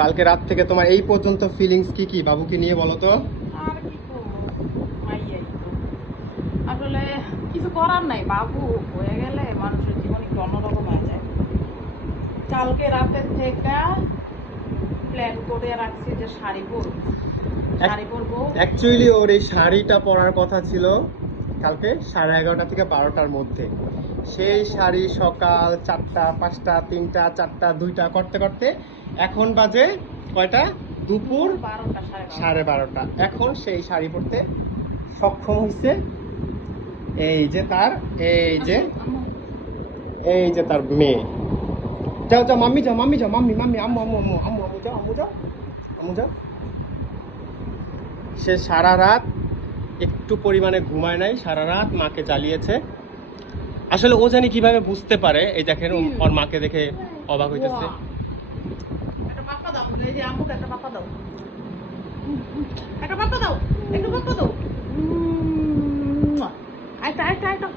কালকে রাত থেকে তোমার এই পর্যন্ত ফিলিংস কি কি বাবুকে নিয়ে বলো তো? আর কি করবো, মাইয়াই তো। আসলে কিছু করার নাই, বাবু হয়ে গেলে মানুষের জীবন একটু অন্যরকম হয়ে যায়। কালকে রাতের থেকে প্ল্যান করে রাখছি যে শাড়ি পরবো, শাড়ি পরবো। অ্যাকচুয়ালি ওর এই শাড়িটা পরার কথা ছিল কালকে 11:30 থেকে 12টার মধ্যে। সেই শাড়ি সকাল 4টা 5টা 3টা 4টা 2টা করতে করতে এখন বাজে কয়টা? দুপুর 12টা 12:30। এখন সেই শাড়ি পরতে সক্ষম হয়েছে। এই যে তার এই যে তার মেয়ে। যাও যাও মাম্মি যাও, মাম্মি যাও, মাম্মি মাম্মি আম্মু আম্মু আম্মু আম্মু আম্মু যাও, আম্মু যাও, আম্মু যাও। সে সারা রাত একটু পরিমাণে ঘুমায় নাই, সারা রাত মাকে জ্বালিয়েছে। আসলে ও জানি কিভাবে বুঝতে পারে, এই দেখেন ওর মাকে দেখে অবাক হইতেছে। একটা পাপ্পা দাও, এই যে আম্মুকে একটা পাপ্পা দাও, একটা পাপ্পা দাও, একটু পাপ্পা দাও। আইটা আইটা আইটা।